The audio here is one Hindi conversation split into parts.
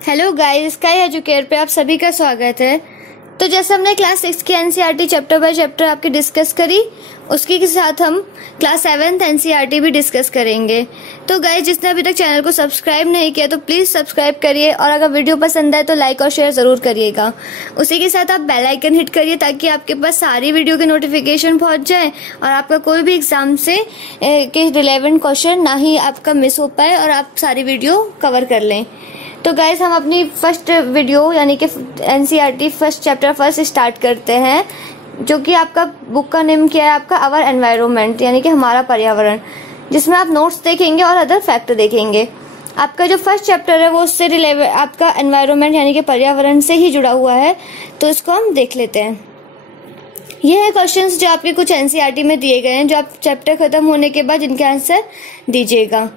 हेलो गाइस, स्काई एजुकेयर पे आप सभी का स्वागत है। तो जैसे हमने क्लास 6 की एनसीईआरटी चैप्टर बाय चैप्टर आपकी डिस्कस करी, उसके के साथ हम क्लास 7th एनसीईआरटी भी डिस्कस करेंगे। तो गाइस, जिसने अभी तक चैनल को सब्सक्राइब नहीं किया तो प्लीज़ सब्सक्राइब करिए, और अगर वीडियो पसंद आए तो लाइक और शेयर ज़रूर करिएगा। उसी के साथ आप बेल आइकन हिट करिए ताकि आपके पास सारी वीडियो के नोटिफिकेशन पहुँच जाए और आपका कोई भी एग्जाम से के रिलेवेंट क्वेश्चन ना ही आपका मिस हो पाए और आप सारी वीडियो कवर कर लें। तो गाइस, हम अपनी फर्स्ट वीडियो यानी कि NCERT first chapter first start करते हैं, जो कि आपका बुक का नेम क्या है, आपका आवर एनवायरनमेंट यानी कि हमारा पर्यावरण, जिसमें आप नोट्स देखेंगे और अदर फैक्ट देखेंगे। आपका जो फर्स्ट चैप्टर है वो उससे रिलेवेंट आपका एनवायरनमेंट यानी कि पर्यावरण से ही जुड़ा हुआ है, तो इसको हम देख लेते हैं। ये है क्वेश्चंस जो आपके कुछ एनसीईआरटी में दिए गए हैं, जो आप चैप्टर खत्म होने के बाद इनके आंसर दीजिएगा।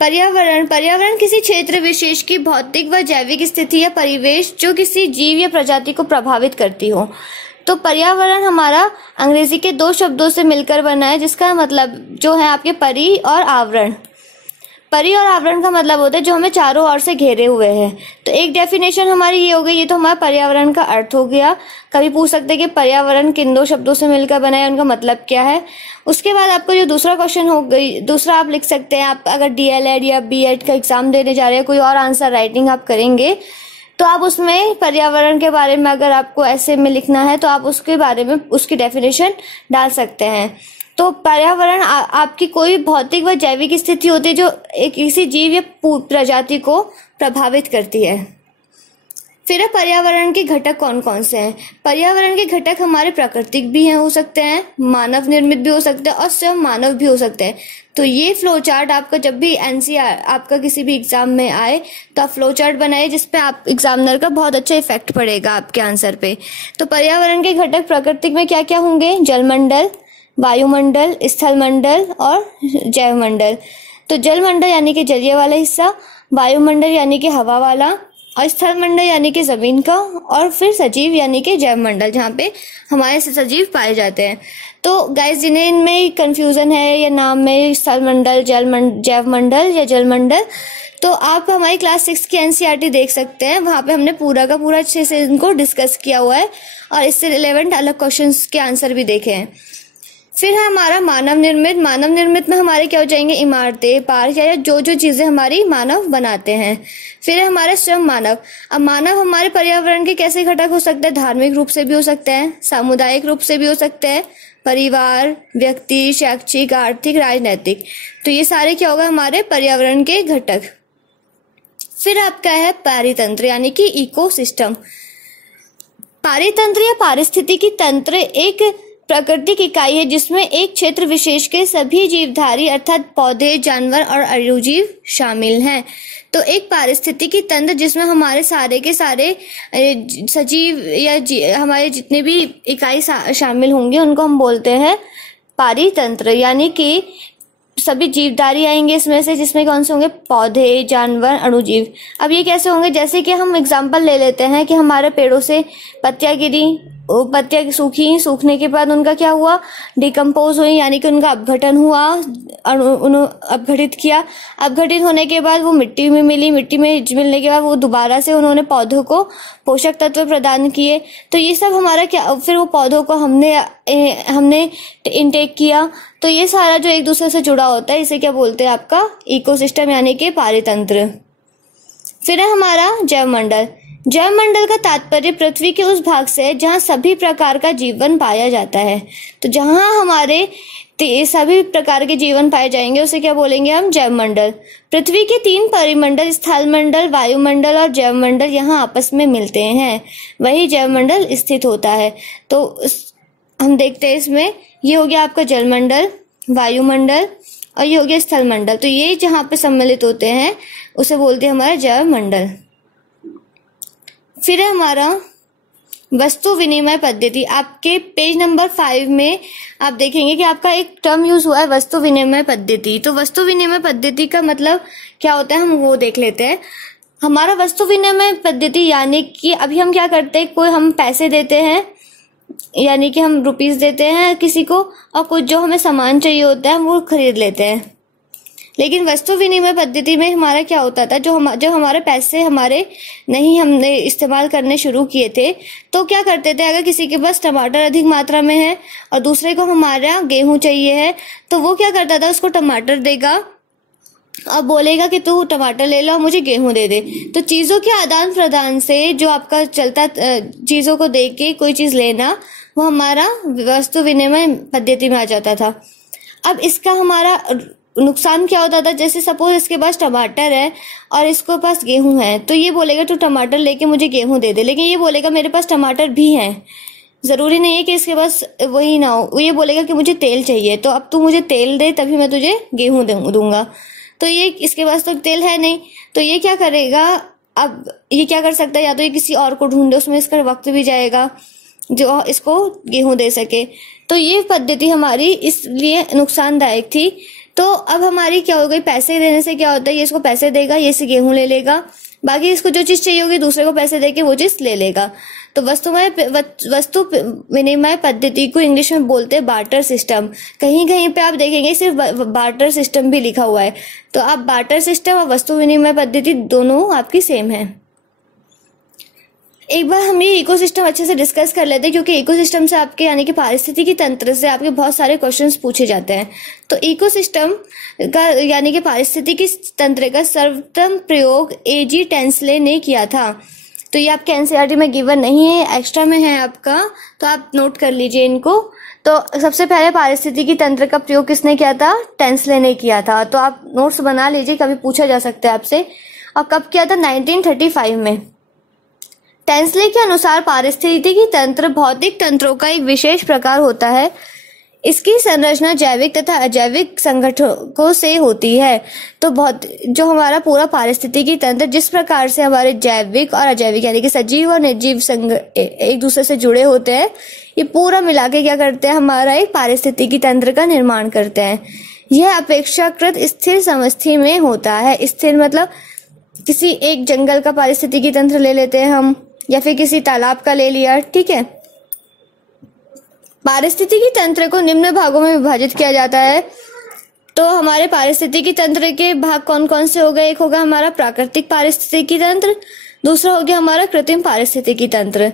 पर्यावरण किसी क्षेत्र विशेष की भौतिक व जैविक स्थिति या परिवेश जो किसी जीव या प्रजाति को प्रभावित करती हो। तो पर्यावरण हमारा अंग्रेजी के दो शब्दों से मिलकर बना है, जिसका मतलब जो है आपके परि और आवरण। परि और आवरण का मतलब होता है जो हमें चारों ओर से घेरे हुए है। तो एक डेफिनेशन हमारी ये हो गई, ये तो हमारा पर्यावरण का अर्थ हो गया। कभी पूछ सकते हैं कि पर्यावरण किन दो शब्दों से मिलकर बना है, उनका मतलब क्या है। उसके बाद आपको जो दूसरा क्वेश्चन हो गई, दूसरा आप लिख सकते हैं, आप अगर डीएलएड या बीएड का एग्जाम देने जा रहे हैं, कोई और आंसर राइटिंग आप करेंगे तो आप उसमें पर्यावरण के बारे में अगर आपको ऐसे में लिखना है तो आप उसके बारे में उसकी डेफिनेशन डाल सकते हैं। तो पर्यावरण आपकी कोई भौतिक व जैविक स्थिति होती है जो किसी जीव या प्रजाति को प्रभावित करती है। फिर पर्यावरण के घटक कौन कौन से हैं? पर्यावरण के घटक हमारे प्राकृतिक भी हैं, हो सकते हैं, मानव निर्मित भी हो सकते हैं और स्वयं मानव भी हो सकते हैं। तो ये फ्लो चार्ट आपका जब भी एनसीईआर आपका किसी भी एग्जाम में आए तो आप फ्लो चार्ट बनाइए, जिसपे आप एग्जामिनर का बहुत अच्छा इफेक्ट पड़ेगा आपके आंसर पे। तो पर्यावरण के घटक प्राकृतिक में क्या क्या होंगे? जलमंडल, वायुमंडल, स्थलमंडल और जैवमंडल। तो जलमंडल यानी कि जलीय वाला हिस्सा, वायुमंडल यानी कि हवा वाला, और स्थलमंडल यानी कि जमीन का, और फिर सजीव यानी कि जैवमंडल, जहाँ पे हमारे से सजीव पाए जाते हैं। तो गाइस, जिन्हें इनमें कंफ्यूजन है या नाम में स्थलमंडल, जैवमंडल या जलमंडल, तो आप हमारी क्लास 6 की एनसीईआरटी देख सकते हैं। वहां पे हमने पूरा का पूरा अच्छे से इनको डिस्कस किया हुआ है और इससे रिलेवेंट अलग क्वेश्चंस के आंसर भी देखे हैं। फिर है हमारा मानव निर्मित में हमारे क्या हो जाएंगे? इमारतें, पार्क या जो जो चीजें हमारी मानव बनाते हैं। फिर है हमारे स्वयं मानव। अब मानव हमारे पर्यावरण के कैसे घटक हो सकते हैं? धार्मिक रूप से भी हो सकते हैं, सामुदायिक रूप से भी हो सकते हैं, परिवार, व्यक्ति, शैक्षिक, आर्थिक, राजनैतिक। तो ये सारे क्या होगा? हमारे पर्यावरण के घटक। फिर आपका है पारितंत्र यानी कि इकोसिस्टम। पारितंत्र या पारिस्थितिकी तंत्र एक प्राकृतिक इकाई है जिसमें एक क्षेत्र विशेष के सभी जीवधारी अर्थात पौधे, जानवर और अणुजीव शामिल हैं। तो एक पारिस्थितिकी तंत्र जिसमें हमारे सारे के सारे सजीव या हमारे जितने भी इकाई शामिल होंगे उनको हम बोलते हैं पारितंत्र, यानी कि सभी जीवधारी आएंगे इसमें से, जिसमें कौन से होंगे? पौधे, जानवर, अणुजीव। अब ये कैसे होंगे? जैसे कि हम एग्जांपल ले लेते हैं कि हमारे पेड़ों से पत्तियां गिरी, पत्तियां सूखने के बाद उनका क्या हुआ? डिकम्पोज हुई, यानी कि उनका अपघटन हुआ, अपघटित किया। अपघटित होने के बाद वो मिट्टी में मिली, मिट्टी में मिलने के बाद वो दोबारा से उन्होंने पौधों को पोषक तत्व प्रदान किए। तो ये सब हमारा क्या, फिर वो पौधों को हमने इनटेक किया। तो ये सारा जो एक दूसरे से जुड़ा होता है इसे क्या बोलते हैं? आपका इकोसिस्टम यानी कि पारितंत्र। फिर है हमारा जैवमंडल। जैवमंडल का तात्पर्य पृथ्वी के उस भाग से है जहाँ सभी प्रकार का जीवन पाया जाता है। तो जहाँ हमारे सभी प्रकार के जीवन पाए जाएंगे उसे क्या बोलेंगे हम? जैवमंडल। पृथ्वी के 3 परिमंडल स्थलमंडल, वायुमंडल और जैवमंडल यहाँ आपस में मिलते हैं, वही जैवमंडल स्थित होता है। तो हम देखते हैं इसमें, ये हो गया आपका जलमंडल, वायुमंडल और ये हो गया स्थलमंडल। तो ये जहाँ पे सम्मिलित होते हैं उसे बोलते हैं हमारा जैवमंडल। फिर है हमारा वस्तु विनिमय पद्धति। आपके पेज नंबर 5 में आप देखेंगे कि आपका एक टर्म यूज हुआ है, वस्तु विनिमय पद्धति। तो वस्तु विनिमय पद्धति का मतलब क्या होता है हम वो देख लेते हैं। हमारा वस्तु विनिमय पद्धति यानी कि अभी हम क्या करते हैं, कोई हम पैसे देते हैं यानी कि हम रुपीस देते हैं किसी को, और कुछ जो हमें सामान चाहिए होता है हम वो खरीद लेते हैं। लेकिन वस्तु विनिमय पद्धति में हमारा क्या होता था, जब हमारे पैसे हमने इस्तेमाल करने शुरू किए थे तो क्या करते थे, अगर किसी के पास टमाटर अधिक मात्रा में है और दूसरे को हमारा गेहूं चाहिए है, तो वो क्या करता था, उसको टमाटर देगा और बोलेगा कि तू टमाटर ले लो और मुझे गेहूं दे दे। तो चीजों के आदान प्रदान से जो आपका चलता, चीजों को दे के कोई चीज लेना, वो हमारा वस्तु विनिमय पद्धति में आ जाता था। अब इसका हमारा नुकसान क्या होता था, जैसे सपोज इसके पास टमाटर है और इसके पास गेहूं है, तो ये बोलेगा तू टमाटर लेके मुझे गेहूं दे दे, लेकिन ये बोलेगा मेरे पास टमाटर भी है, जरूरी नहीं है कि इसके पास वही ना हो। ये बोलेगा कि मुझे तेल चाहिए, तो अब तू मुझे तेल दे तभी मैं तुझे गेहूं दूंगा। तो ये इसके पास तो तेल है नहीं, तो ये क्या करेगा, अब ये क्या कर सकता है, या तो ये किसी और को ढूंढे, उसमें इसका वक्त भी जाएगा जो इसको गेहूं दे सके। तो ये पद्धति हमारी इसलिए नुकसानदायक थी। तो अब हमारी क्या हो गई, पैसे देने से क्या होता है, ये इसको पैसे देगा, ये इसे गेहूं ले लेगा, बाकी इसको जो चीज चाहिए होगी दूसरे को पैसे देके वो चीज ले लेगा। तो वस्तु विनिमय पद्धति को इंग्लिश में बोलते हैं बार्टर सिस्टम। कहीं कहीं पे आप देखेंगे सिर्फ बार्टर सिस्टम भी लिखा हुआ है। तो आप बार्टर सिस्टम और वस्तु विनिमय पद्धति दोनों आपकी सेम है। एक बार हम ये इकोसिस्टम अच्छे से डिस्कस कर लेते हैं, क्योंकि इकोसिस्टम से आपके यानी कि पारिस्थितिकी तंत्र से आपके बहुत सारे क्वेश्चंस पूछे जाते हैं। तो इकोसिस्टम का यानी कि पारिस्थितिकी तंत्र का सर्वप्रथम प्रयोग एजी टेंसले ने किया था। तो ये आपके एनसीईआरटी में गिवन नहीं है, एक्स्ट्रा में है आपका, तो आप नोट कर लीजिए इनको। तो सबसे पहले पारिस्थितिकी तंत्र का प्रयोग किसने किया था, टेंसले ने किया था। तो आप नोट्स बना लीजिए, कभी पूछा जा सकता है आपसे। और कब किया था, 1935 में। टेंसले के अनुसार पारिस्थितिकी तंत्र भौतिक तंत्रों का एक विशेष प्रकार होता है। इसकी संरचना जैविक तथा अजैविक संगठनों से होती है। तो जो हमारा पूरा पारिस्थितिकी तंत्र जिस प्रकार से हमारे जैविक और अजैविक यानी कि सजीव और निर्जीव एक दूसरे से जुड़े होते हैं, ये पूरा मिला के क्या करते हैं, हमारा एक पारिस्थितिकी तंत्र का निर्माण करते हैं। यह अपेक्षाकृत स्थिर समस्थि में होता है। स्थिर मतलब किसी एक जंगल का पारिस्थितिकी तंत्र ले लेते हैं हम, या फिर किसी तालाब का ले लिया, ठीक है। पारिस्थितिकी तंत्र को निम्न भागों में विभाजित किया जाता है। तो हमारे पारिस्थितिकी तंत्र के भाग कौन कौन से हो गए, एक होगा हमारा प्राकृतिक पारिस्थितिकी तंत्र, दूसरा हो गया हमारा कृत्रिम पारिस्थितिकी तंत्र।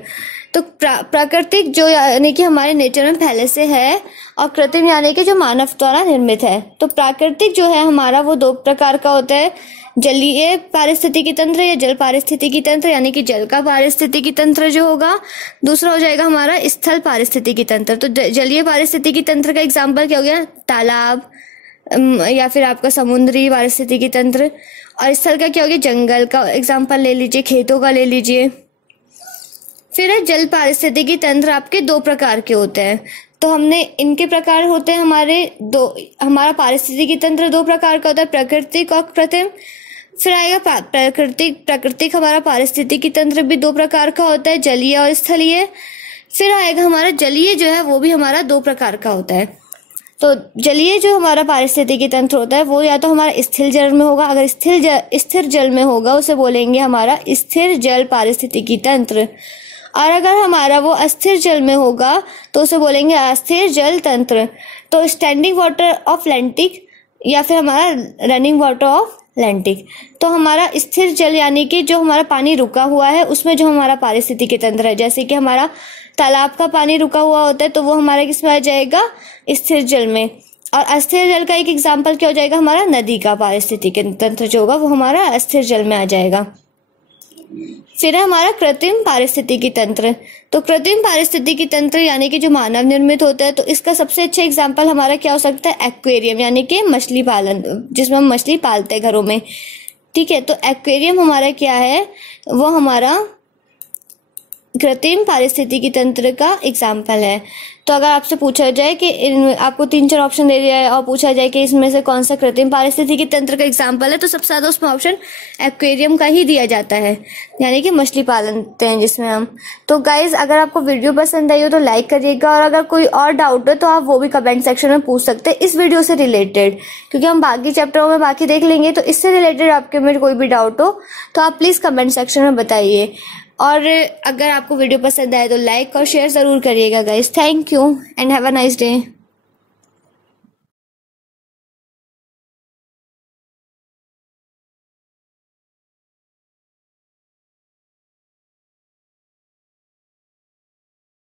तो प्राकृतिक जो यानी कि हमारे नेचर में पहले से है, और कृत्रिम यानी कि जो मानव द्वारा निर्मित है। तो प्राकृतिक जो है हमारा वो दो प्रकार का होता है, जलीय पारिस्थितिकी तंत्र या जल पारिस्थितिकी तंत्र यानी कि जल का पारिस्थितिकी तंत्र जो होगा, दूसरा हो जाएगा हमारा स्थल पारिस्थितिकी तंत्र। तो जलीय पारिस्थितिकी तंत्र का एग्जाम्पल क्या हो गया, तालाब या फिर आपका समुद्री पारिस्थितिकी तंत्र। और स्थल का क्या हो गया, जंगल का एग्जाम्पल ले लीजिए, खेतों का ले लीजिए। फिर जल पारिस्थितिकी तंत्र आपके दो प्रकार के होते हैं। तो हमने इनके प्रकार होते हैं हमारा पारिस्थितिकी तंत्र दो प्रकार का होता है, प्राकृतिक और कृत्रिम। फिर आएगा प्राकृतिक हमारा पारिस्थितिकी तंत्र भी दो प्रकार का होता है, जलीय और स्थलीय। फिर आएगा हमारा जलीय जो है वो भी हमारा दो प्रकार का होता है। तो जलीय जो हमारा पारिस्थितिकी तंत्र होता है वो या तो हमारा स्थिर जल में होगा, अगर स्थिर जल में होगा उसे बोलेंगे हमारा स्थिर जल पारिस्थितिकी तंत्र, और अगर हमारा वो अस्थिर जल में होगा तो उसे बोलेंगे अस्थिर जल तंत्र। तो स्टैंडिंग वाटर ऑफ लैंटिक या फिर हमारा रनिंग वाटर ऑफ लैंटिक। तो हमारा स्थिर जल यानी कि जो हमारा पानी रुका हुआ है उसमें जो हमारा पारिस्थितिकी तंत्र है, जैसे कि हमारा तालाब का पानी रुका हुआ होता है तो वो हमारे किस में आ जाएगा, स्थिर जल में। और अस्थिर जल का एक एग्जाम्पल क्या हो जाएगा, हमारा नदी का पारिस्थितिकी तंत्र जो होगा वो हमारा अस्थिर जल में आ जाएगा। फिर है हमारा कृत्रिम पारिस्थितिकी तंत्र। तो कृत्रिम पारिस्थितिकी तंत्र यानी कि जो मानव निर्मित होता है, तो इसका सबसे अच्छा एग्जाम्पल हमारा क्या हो सकता है, एक्वेरियम यानी कि मछली पालन, जिसमें हम मछली पालते हैं घरों में, ठीक है। तो एक्वेरियम हमारा क्या है, वो हमारा कृत्रिम पारिस्थितिकी तंत्र का एग्जाम्पल है। तो अगर आपसे पूछा जाए कि आपको 3-4 ऑप्शन दे दिया है और पूछा जाए कि इसमें से कौन सा कृत्रिम पारिस्थितिकी तंत्र का एग्जाम्पल है, तो सबसे ज्यादा उसमें ऑप्शन एक्वेरियम का ही दिया जाता है, यानी कि मछली पालते हैं जिसमें हम। तो गाइज अगर आपको वीडियो पसंद आई हो तो लाइक करिएगा, और अगर कोई और डाउट हो तो आप वो भी कमेंट सेक्शन में पूछ सकते हैं इस वीडियो से रिलेटेड, क्योंकि हम बाकी चैप्टरों में बाकी देख लेंगे। तो इससे रिलेटेड आपके में कोई भी डाउट हो तो आप प्लीज कमेंट सेक्शन में बताइए। और अगर आपको वीडियो पसंद आए तो लाइक और शेयर जरूर करिएगा guys. Thank you and have a nice day.